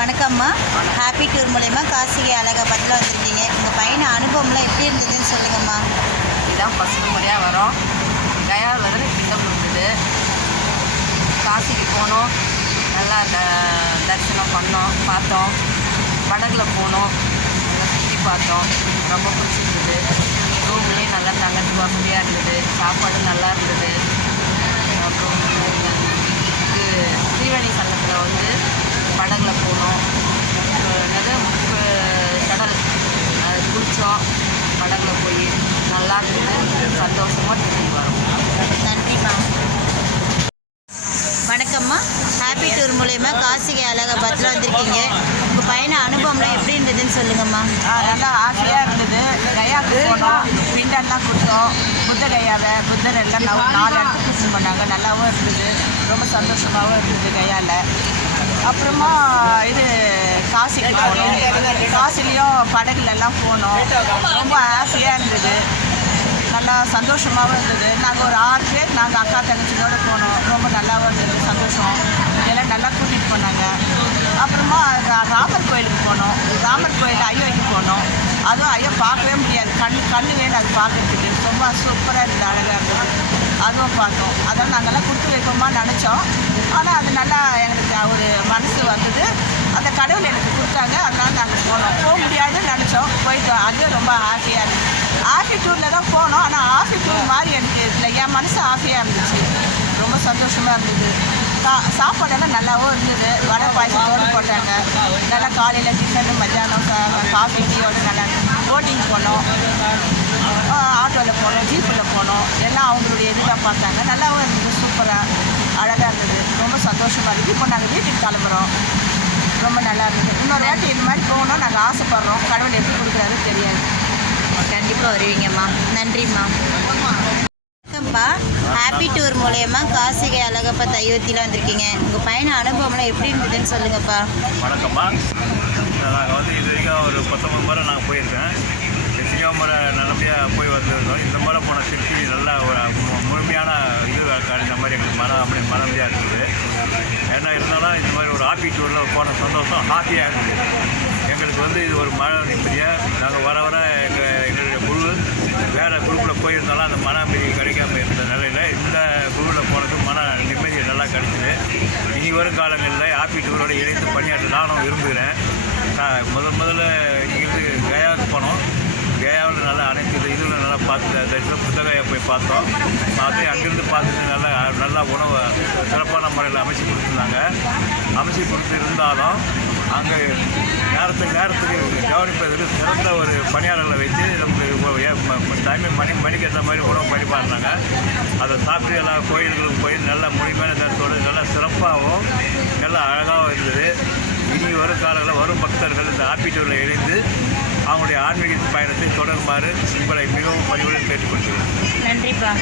வணக்கம்மா. Happy tour மூலயமா காசிகை அழகாபாத்தில் வந்திருக்கீங்க. உங்கள் பையன் அனுபவம்லாம் எப்படி இருந்ததுன்னு சொல்லுங்கம்மா. இதுதான் ஃபஸ்ட்டு முறையாக வரோம். கயா வந்து பிக்கப் இருந்தது காசிக்கு போனோம். நல்லா த தரிசனம் பண்ணோம். பார்த்தோம். படகுல போனோம். நல்லா சுற்றி பார்த்தோம். ரொம்ப பிடிச்சிருந்தது. ரூம்லேயும் நல்லா தங்கத்துக்கு வசதியாக இருந்தது. சாப்பாடு நல்லா இருந்தது அப்புறம் இது ஸ்ரீவணி சங்கத்தில் வந்து படகுல போனோம் அப்புறம் என்னது முக்கு கடல் அது குளித்தோம் படகுல போய் நல்லா இருந்தது சந்தோஷமாக திரும்பி வரோம் நன்றிம்மா வணக்கம்மா ஹாப்பி டூர் மூலயமா காசிகை அழகாபாத்தில் வந்திருக்கீங்க உங்கள் பையன் அனுபவம்லாம் எப்படி இருந்ததுன்னு சொல்லுங்கம்மா. நல்லா ஆசையாக இருந்தது. கயாவுக்கு போனோம் பிண்டெல்லாம் கொடுத்தோம். புத்த கயாவை புத்தர் எல்லாம் நாலு இடத்துக்கு கூட்டின்னு பண்ணாங்க. நல்லாவும் இருந்தது. ரொம்ப சந்தோஷமாகவும் இருந்தது கயாவில் அப்புறமா இது காசிக்கு போனோம். காசிலையும் படகுலெல்லாம் போனோம். ரொம்ப ஆசையாக இருந்தது. நல்லா சந்தோஷமாகவும் இருந்தது. நாங்கள் ஒரு ஆறு பேர் நாங்கள் அக்கா தங்கச்சியோட போனோம். ரொம்ப நல்லாவும் இருந்தது. சந்தோஷம். நல்லா கூட்டிகிட்டு போனாங்க. அப்புறமா ரா- ராமர் கோயிலுக்கு போனோம். ராமர் கோயில் ஐயோக்கு போனோம். அதுவும் ஐயோ பார்க்கவே முடியாது. கண் கண்ணு வேணும் அது பார்க்கறதுக்கு. ரொம்ப சூப்பராக இருந்தது அழகாக இருந்தது. அதுவும் பார்த்தோம். அதான் நாங்கள்லாம் கொடுத்து வைப்போமா நினச்சோம். ஆனால் அது நல்லா எங்களுக்கு ஒரு மனசு வந்தது. அந்த கடவுள் எனக்கு கொடுத்தாங்க. அதனால நாங்கள் போனோம். போக முடியாதுன்னு நினச்சோம். போயிட்டோம் அதுவே ரொம்ப ஹாப்பியாக இருந்துச்சு ஆஃபி டூரில் தான் போனோம். ஆனால் ஆஃபி டூர் மாதிரி எனக்கு இல்லை என் மனசு ஆஃபியாக இருந்துச்சு. ரொம்ப சந்தோஷமாக இருந்தது. சா சாப்பாடெல்லாம் நல்லாவும் இருந்தது. வடை பாயசத்தோடு போட்டாங்க. நல்லா காலையில் டிஃபனு மத்தியானம் கா- காஃபி டீயோட நல்லா போட்டிங் போனோம். ஆட்டோவில் போனோம் ஜீப்பில் போனோம். எல்லாம் அவங்களுடைய இதுதான் பார்த்தாங்க. நல்லாவும் இருந்தது சூப்பராக அழகாக இருந்தது. ரொம்ப சந்தோஷமாக இருக்குது இப்போ நாங்கள் வீட்டுக்கு கிளம்புறோம். ரொம்ப நல்லா இருந்தது. இன்னொரு வாட்டி இந்த மாதிரி போகணும் நாங்கள் ஆசைப்பட்றோம். கடவுள் எப்படி கொடுக்குறாரு தெரியாது. கண்டிப்பாக வருவீங்கம்மா. நன்றிம்மா. வணக்கம்ப்பா ஹாப்பி டூர் மூலயமா காசிகை அழகப்பா அயோத்தியில் வந்திருக்கீங்க. உங்கள் பையன் அனுபவம்லாம் எப்படி இருந்ததுன்னு சொல்லுங்கப்பா. வணக்கம்மா. நாங்கள் வந்து இது வரைக்கும் ஒரு பத்தொம்பது முறை நாங்கள் போயிருக்கேன். எத்தனையோ முறை நல்லபடியாக போய் வந்திருந்தோம் இந்த முறை போன திருப்பி நல்லா ஒரு மு- முழுமையான இது இந்த மாதிரி எங்களுக்கு மன அப்படி மனமையாக இருக்குது ஏன்னா இருந்தாலும் இந்த மாதிரி ஒரு ஹாப்பி டூரில் போன சந்தோஷம் ஹாப்பியாக இருக்குது எங்களுக்கு வந்து இது ஒரு மன நிம்மதியாக நாங்கள் வர இனி வரும் காலங்களில் ஹாப்பி டூரோடு இணைந்து பணியாற்ற நானும் விரும்புகிறேன். முதல் முதல்ல இங்கிருந்து கயாவுக்கு போனோம். கயாவில் நல்லா அனைத்து இதில் நல்லா பார்த்து தரிசனம் புத்தகையை போய் பார்த்தோம். பார்த்து அங்கேருந்து பார்த்துட்டு நல்லா நல்லா உணவை சிறப்பான முறையில் அமைச்சு கொடுத்துருந்தாங்க. அமைச்சு கொடுத்துருந்தாலும் அங்கே நேரத்துக்கு நேரத்துக்கு கவனிப்பதற்கு சிறந்த ஒரு பணியாளர்களை வச்சு நமக்கு தமிழ் மணி மணிக்கு ஏற்ற மாதிரி உணவு பரிமாறினாங்க அதை சாப்பிட்டு எல்லா கோயில்களுக்கு போய் நல்ல முழுமையான நேரத்தோடு நல்லா சிறப்பாகவும் இருந்தது இனி வரும் காலங்களில் வரும் பக்தர்கள் இந்த ஹாப்பி இணைந்து அவங்களுடைய ஆன்மீக பயணத்தை தொடருமாறு உங்களை மிகவும் பணிவுடன் கேட்டுக்கொள்கிறேன். நன்றிப்பா.